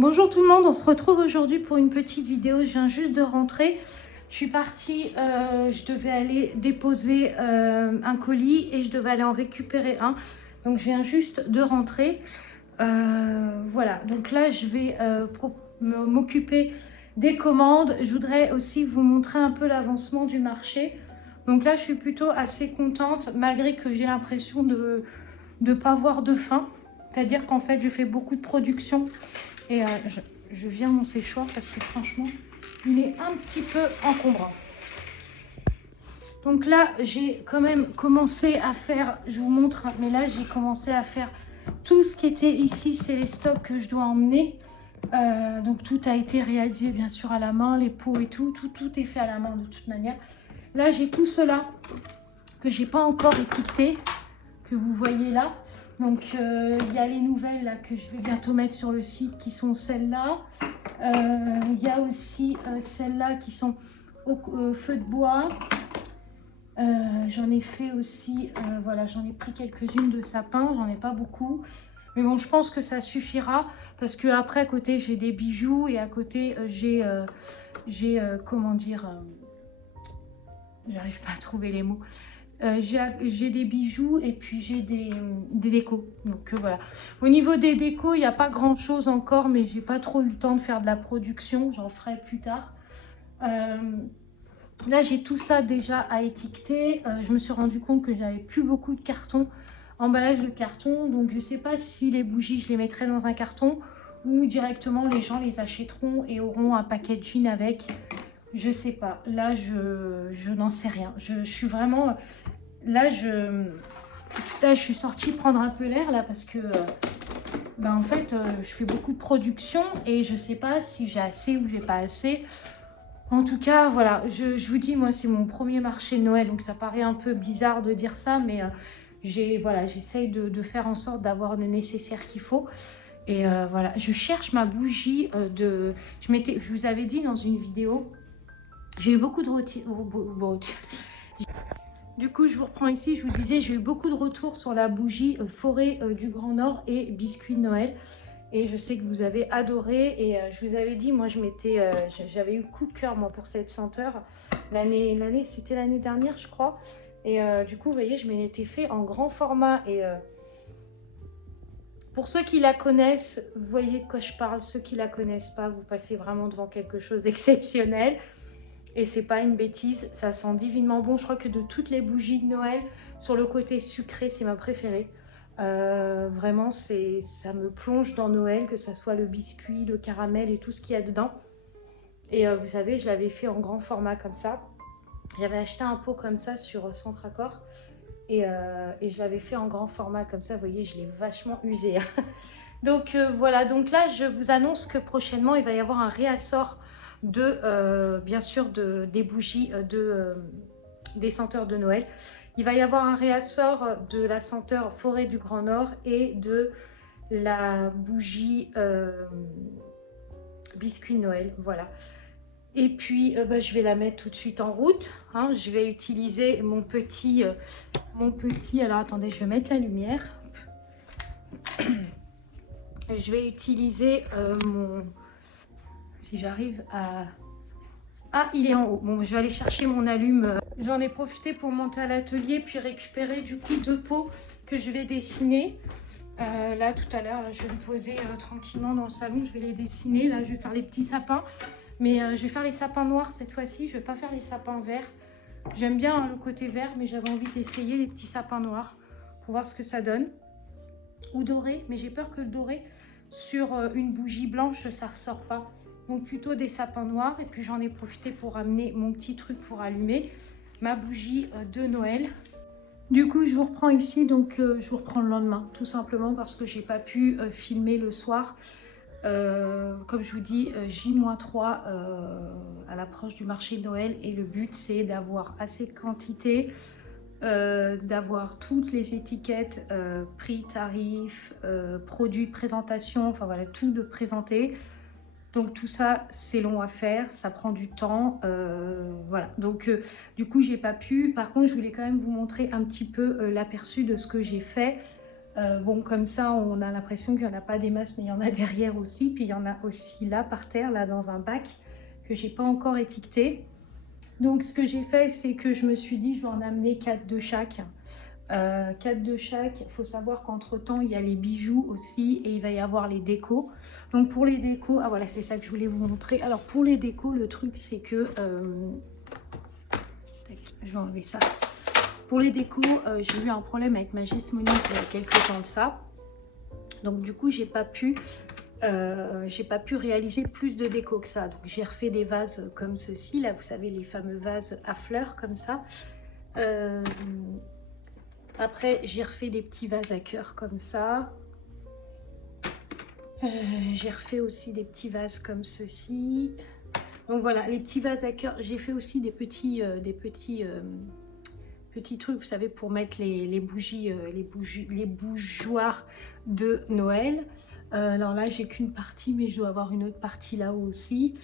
Bonjour tout le monde, on se retrouve aujourd'hui pour une petite vidéo. Je viens juste de rentrer. Je suis partie, je devais aller déposer un colis et je devais aller en récupérer un. Donc je viens juste de rentrer. Voilà, donc là je vais m'occuper des commandes. Je voudrais aussi vous montrer un peu l'avancement du marché. Donc là je suis plutôt assez contente malgré que j'ai l'impression de ne pas avoir de fin. C'est-à-dire qu'en fait je fais beaucoup de production. Et je viens mon séchoir parce que franchement, il est un petit peu encombrant. Donc là, j'ai quand même commencé à faire, je vous montre, mais là, j'ai commencé à faire tout ce qui était ici, c'est les stocks que je dois emmener. Donc tout a été réalisé bien sûr à la main, les pots et tout est fait à la main de toute manière. Là, j'ai tout cela que j'ai pas encore étiqueté, que vous voyez là. Donc il y a les nouvelles là, que je vais bientôt mettre sur le site qui sont celles-là. Il y a aussi celles-là qui sont au feu de bois. J'en ai fait aussi, voilà, j'en ai pris quelques-unes de sapin, j'en ai pas beaucoup. Mais bon, je pense que ça suffira parce que après à côté j'ai des bijoux et à côté j'ai comment dire, j'arrive pas à trouver les mots. J'ai des bijoux et puis j'ai des décos. Donc voilà. Au niveau des décos, il n'y a pas grand chose encore, mais j'ai pas trop eu le temps de faire de la production. J'en ferai plus tard. Là, j'ai tout ça déjà à étiqueter. Je me suis rendu compte que j'avais plus beaucoup de carton, emballage de carton. Donc je sais pas si les bougies, je les mettrai dans un carton ou directement les gens les achèteront et auront un packaging avec. Je sais pas. Là, je n'en sais rien. Je suis vraiment... Là, je suis sortie prendre un peu l'air là parce que en fait, je fais beaucoup de production et je sais pas si j'ai assez ou j'ai pas assez. En tout cas, voilà, je vous dis, moi, c'est mon premier marché de Noël, donc ça paraît un peu bizarre de dire ça, mais voilà, j'essaye de faire en sorte d'avoir le nécessaire qu'il faut. Et voilà, je cherche ma bougie je vous avais dit dans une vidéo, j'ai eu beaucoup de Du coup, je vous reprends ici, je vous disais, j'ai eu beaucoup de retours sur la bougie Forêt du Grand Nord et Biscuit de Noël. Et je sais que vous avez adoré. Et je vous avais dit, moi, j'avais eu coup de cœur, moi, pour cette senteur. C'était l'année dernière, je crois. Et du coup, vous voyez, je m'en étais fait en grand format. Et pour ceux qui la connaissent, vous voyez de quoi je parle. Ceux qui la connaissent pas, vous passez vraiment devant quelque chose d'exceptionnel. Et c'est pas une bêtise, ça sent divinement bon. Je crois que de toutes les bougies de Noël, sur le côté sucré, c'est ma préférée. Vraiment, ça me plonge dans Noël, que ça soit le biscuit, le caramel et tout ce qu'il y a dedans. Et vous savez, je l'avais fait en grand format comme ça. J'avais acheté un pot comme ça sur Centre Accord. Et je l'avais fait en grand format comme ça. Vous voyez, je l'ai vachement usé. Donc voilà, donc là, je vous annonce que prochainement, il va y avoir un réassort bien sûr des bougies des senteurs de Noël. Il va y avoir un réassort de la senteur Forêt du Grand Nord et de la bougie Biscuit de Noël, voilà. Et puis je vais la mettre tout de suite en route, hein. Je vais utiliser mon petit alors attendez, je vais mettre la lumière. Je vais utiliser si j'arrive à... Ah, il est en haut. Bon, je vais aller chercher mon allume. J'en ai profité pour monter à l'atelier, puis récupérer du coup 2 pots que je vais dessiner. Là, tout à l'heure, je vais me poser tranquillement dans le salon. Je vais les dessiner. Là, je vais faire les petits sapins. Mais je vais faire les sapins noirs cette fois-ci. Je ne vais pas faire les sapins verts. J'aime bien hein, le côté vert, mais j'avais envie d'essayer les petits sapins noirs pour voir ce que ça donne. Ou doré, mais j'ai peur que le doré sur une bougie blanche, ça ne ressort pas. Donc plutôt des sapins noirs. Et puis j'en ai profité pour amener mon petit truc pour allumer ma bougie de Noël. Du coup, je vous reprends ici. Donc je vous reprends le lendemain. Tout simplement parce que j'ai pas pu filmer le soir. Comme je vous dis, J-3 à l'approche du marché de Noël. Et le but, c'est d'avoir assez de quantité. D'avoir toutes les étiquettes, prix, tarifs, produits, présentation, enfin voilà, tout de présenter. Donc tout ça, c'est long à faire, ça prend du temps, voilà. Donc du coup, j'ai pas pu. Par contre, je voulais quand même vous montrer un petit peu l'aperçu de ce que j'ai fait. Bon, comme ça, on a l'impression qu'il n'y en a pas des masses, mais il y en a derrière aussi. Puis il y en a aussi là, par terre, là, dans un bac que j'ai pas encore étiqueté. Donc, ce que j'ai fait, c'est que je me suis dit, je vais en amener 4 de chaque. 4 de chaque. Il faut savoir qu'entre-temps, il y a les bijoux aussi et il va y avoir les décos. Donc, pour les décos, ah voilà, c'est ça que je voulais vous montrer. Alors, pour les décos, le truc, c'est que... je vais enlever ça. Pour les décos, j'ai eu un problème avec ma Gizmonique il y a quelques temps de ça. Donc du coup, j'ai pas pu réaliser plus de déco que ça. Donc j'ai refait des vases comme ceci. Là, vous savez, les fameux vases à fleurs comme ça. Après, j'ai refait des petits vases à cœur comme ça. J'ai refait aussi des petits vases comme ceci. Donc voilà, les petits vases à cœur. J'ai fait aussi des petits trucs, vous savez, pour mettre les bougies, les bougeoirs de Noël. Alors là, j'ai qu'une partie, mais je dois avoir une autre partie là-haut aussi.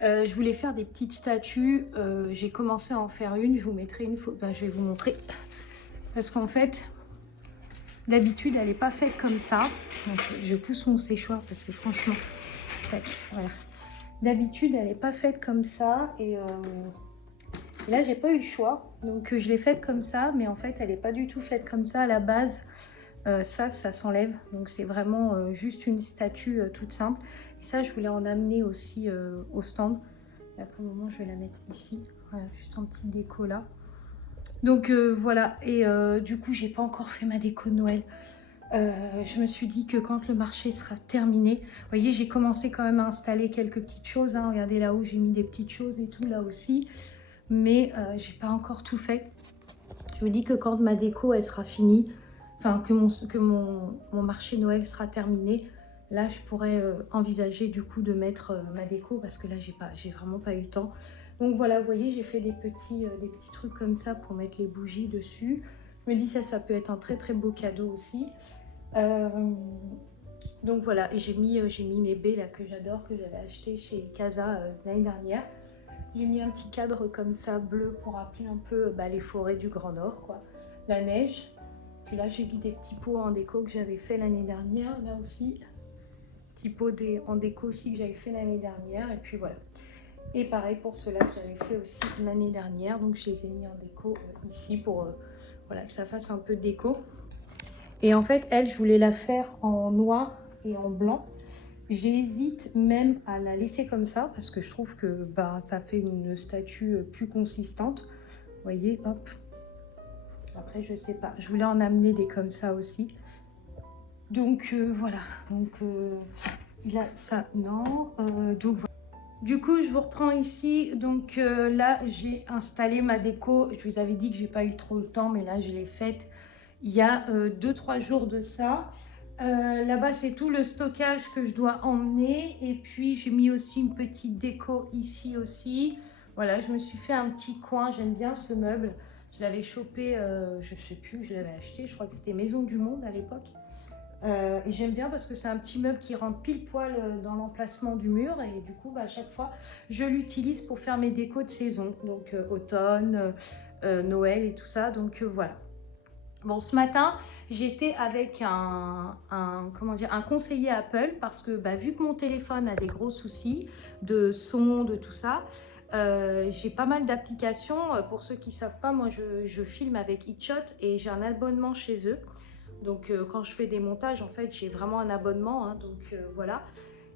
Je voulais faire des petites statues. J'ai commencé à en faire une. Je vous mettrai une photo. Ben, je vais vous montrer. Parce qu'en fait, d'habitude, elle n'est pas faite comme ça. Donc, je pousse mon séchoir parce que franchement, tac, voilà. D'habitude, elle n'est pas faite comme ça. Et là, j'ai pas eu le choix. Donc, je l'ai faite comme ça. Mais en fait, elle n'est pas du tout faite comme ça à la base. Ça s'enlève. Donc, c'est vraiment juste une statue toute simple. Et ça, je voulais en amener aussi au stand. Là, pour le moment, je vais la mettre ici. Voilà, juste en petite déco là. Donc, voilà. Et du coup, j'ai pas encore fait ma déco de Noël. Je me suis dit que quand le marché sera terminé, vous voyez, j'ai commencé quand même à installer quelques petites choses. Hein. Regardez là-haut, j'ai mis des petites choses et tout là aussi. Mais j'ai pas encore tout fait. Je me dis que quand ma déco elle sera finie, enfin que mon marché Noël sera terminé, là je pourrais envisager du coup de mettre ma déco parce que là j'ai vraiment pas eu le temps. Donc voilà, vous voyez, j'ai fait des petits trucs comme ça pour mettre les bougies dessus. Je me dis ça peut être un très très beau cadeau aussi. Donc voilà, et j'ai mis mes baies là que j'adore, que j'avais acheté chez Casa l'année dernière. J'ai mis un petit cadre comme ça bleu pour rappeler un peu les forêts du Grand Nord, quoi. La neige. Puis là, j'ai mis des petits pots en déco que j'avais fait l'année dernière. Là aussi, petits pots en déco aussi que j'avais fait l'année dernière. Et puis voilà. Et pareil pour ceux-là que j'avais fait aussi l'année dernière. Donc je les ai mis en déco ici pour voilà, que ça fasse un peu de déco. Et en fait, elle, je voulais la faire en noir et en blanc. J'hésite même à la laisser comme ça parce que je trouve que ça fait une statue plus consistante. Vous voyez, hop. Après, je sais pas. Je voulais en amener des comme ça aussi. Donc, voilà. Donc, là, ça, non. Donc, voilà. Du coup, je vous reprends ici. Donc, là, j'ai installé ma déco. Je vous avais dit que j'ai pas eu trop le temps, mais là, je l'ai faite il y a 2-3 jours de ça. Là-bas, c'est tout le stockage que je dois emmener. Et puis, j'ai mis aussi une petite déco ici aussi. Voilà, je me suis fait un petit coin. J'aime bien ce meuble. Je l'avais chopé, je ne sais plus, je l'avais acheté. Je crois que c'était Maison du Monde à l'époque. Et j'aime bien parce que c'est un petit meuble qui rentre pile poil dans l'emplacement du mur. Et du coup, à chaque fois, je l'utilise pour faire mes décos de saison. Donc, automne, Noël et tout ça. Donc, voilà. Bon, ce matin, j'étais avec un conseiller Apple parce que vu que mon téléphone a des gros soucis de son, de tout ça, j'ai pas mal d'applications. Pour ceux qui ne savent pas, moi, je filme avec InShot et j'ai un abonnement chez eux. Donc, quand je fais des montages, en fait, j'ai vraiment un abonnement. Hein, donc, voilà.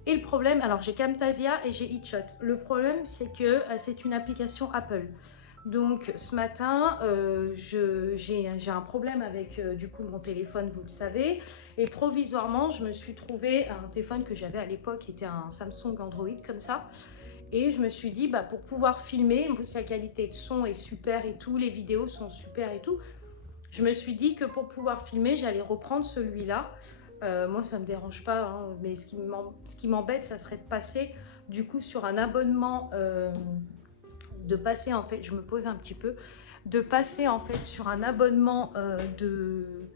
Et le problème, alors j'ai Camtasia et j'ai InShot. Le problème, c'est que c'est une application Apple. Donc ce matin, j'ai un problème avec du coup mon téléphone, vous le savez. Et provisoirement, je me suis trouvé un téléphone que j'avais à l'époque, qui était un Samsung Android comme ça. Et je me suis dit, pour pouvoir filmer, en plus la qualité de son est super et tout, les vidéos sont super et tout. Je me suis dit que pour pouvoir filmer, j'allais reprendre celui-là. Moi, ça ne me dérange pas, hein, mais ce qui m'embête, ça serait de passer du coup sur un abonnement... de passer en fait, je me pose un petit peu, de passer en fait sur un abonnement de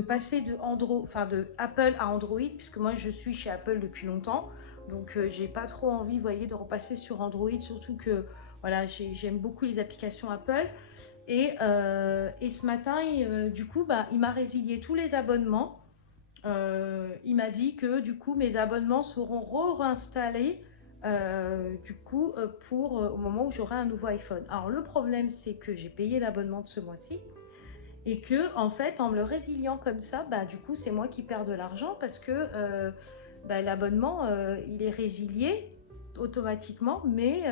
passer de Apple à Android, puisque moi je suis chez Apple depuis longtemps, donc j'ai pas trop envie, vous voyez, de repasser sur Android, surtout que voilà, j'aime beaucoup les applications Apple. Et ce matin, du coup, il m'a résilié tous les abonnements. Il m'a dit que du coup, mes abonnements seront réinstallés du coup, au moment où j'aurai un nouveau iPhone. Alors, le problème, c'est que j'ai payé l'abonnement de ce mois-ci et que, en fait, en me le résiliant comme ça, du coup, c'est moi qui perds de l'argent parce que l'abonnement, il est résilié automatiquement, mais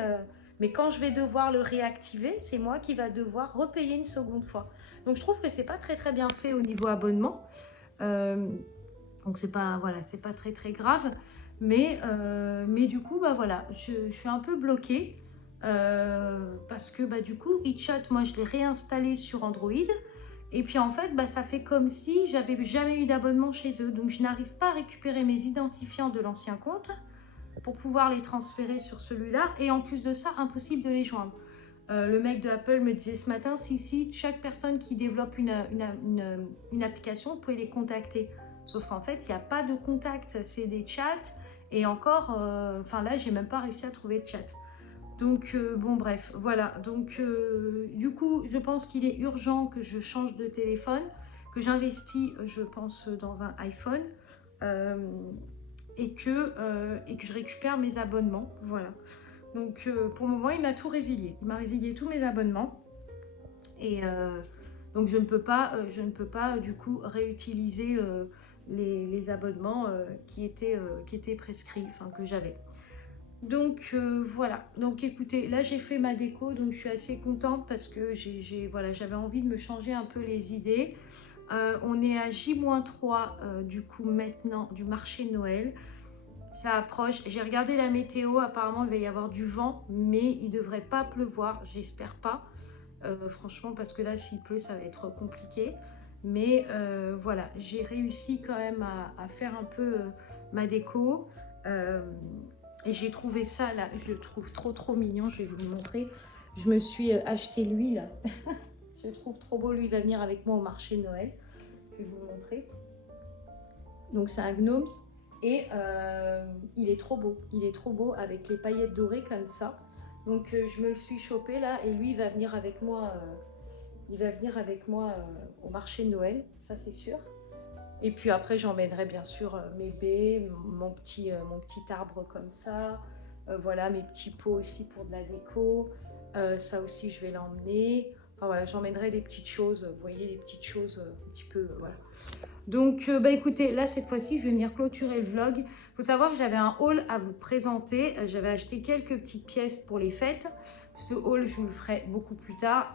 quand je vais devoir le réactiver, c'est moi qui va devoir repayer une seconde fois. Donc, je trouve que c'est pas très bien fait au niveau abonnement. Donc, c'est pas, voilà, c'est pas très grave. Mais du coup, voilà, je suis un peu bloquée parce que du coup, eChat, moi, je l'ai réinstallé sur Android. Et puis en fait, ça fait comme si j'avais jamais eu d'abonnement chez eux. Donc je n'arrive pas à récupérer mes identifiants de l'ancien compte pour pouvoir les transférer sur celui-là. Et en plus de ça, impossible de les joindre. Le mec de Apple me disait ce matin, si chaque personne qui développe une application, vous pouvez les contacter. Sauf qu'en fait, il n'y a pas de contact, c'est des chats. Et encore, là, j'ai même pas réussi à trouver de chat. Donc, bon, bref, voilà. Donc, du coup, je pense qu'il est urgent que je change de téléphone, que j'investis, je pense, dans un iPhone et que je récupère mes abonnements. Voilà. Donc, pour le moment, il m'a tout résilié. Il m'a résilié tous mes abonnements. Et donc, je ne peux pas, du coup, réutiliser les abonnements qui étaient prescrits, enfin, que j'avais. Donc voilà, donc écoutez, là j'ai fait ma déco, donc je suis assez contente parce que voilà, j'avais envie de me changer un peu les idées. On est à J-3 du coup maintenant du marché de Noël. Ça approche, j'ai regardé la météo, apparemment il va y avoir du vent, mais il ne devrait pas pleuvoir, j'espère pas. Franchement, parce que là s'il pleut ça va être compliqué. Mais voilà, j'ai réussi quand même à faire un peu ma déco. Et j'ai trouvé ça là, je le trouve trop mignon, je vais vous le montrer. Je me suis acheté lui là. Je le trouve trop beau, lui il va venir avec moi au marché de Noël. Je vais vous le montrer. Donc c'est un gnome et il est trop beau avec les paillettes dorées comme ça. Donc je me le suis chopé là et lui il va venir avec moi, au marché de Noël, ça c'est sûr. Et puis après, j'emmènerai bien sûr mes baies, mon petit arbre comme ça. Voilà, mes petits pots aussi pour de la déco. Ça aussi, je vais l'emmener. Enfin voilà, j'emmènerai des petites choses, vous voyez, des petites choses un petit peu, voilà. Donc, écoutez, là, cette fois-ci, je vais venir clôturer le vlog. Il faut savoir que j'avais un haul à vous présenter. J'avais acheté quelques petites pièces pour les fêtes. Ce haul, je vous le ferai beaucoup plus tard.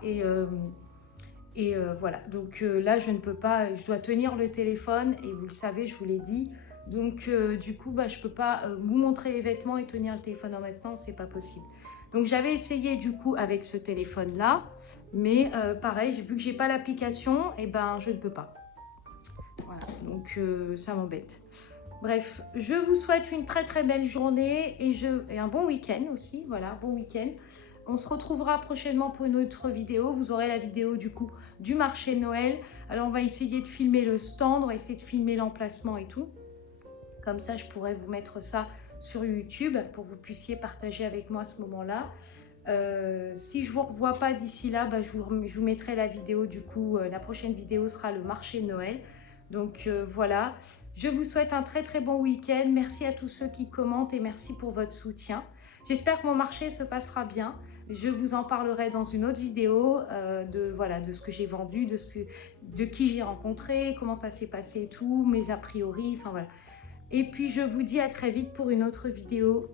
Et voilà, donc là je ne peux pas, je dois tenir le téléphone et vous le savez, je vous l'ai dit. Donc du coup, je ne peux pas vous montrer les vêtements et tenir le téléphone en même temps, c'est pas possible. Donc j'avais essayé du coup avec ce téléphone là, mais pareil, vu que j'ai pas l'application, et je ne peux pas. Voilà, donc ça m'embête. Bref, je vous souhaite une très belle journée et un bon week-end aussi, voilà, bon week-end. On se retrouvera prochainement pour une autre vidéo. Vous aurez la vidéo du coup du marché de Noël. Alors on va essayer de filmer le stand, on va essayer de filmer l'emplacement et tout. Comme ça, je pourrais vous mettre ça sur YouTube pour que vous puissiez partager avec moi à ce moment-là. Si je ne vous revois pas d'ici là, je vous mettrai la vidéo du coup. La prochaine vidéo sera le marché de Noël. Donc voilà, je vous souhaite un très bon week-end. Merci à tous ceux qui commentent et merci pour votre soutien. J'espère que mon marché se passera bien. Je vous en parlerai dans une autre vidéo de ce que j'ai vendu, de qui j'ai rencontré, comment ça s'est passé et tout, mes a priori, enfin voilà. Et puis je vous dis à très vite pour une autre vidéo.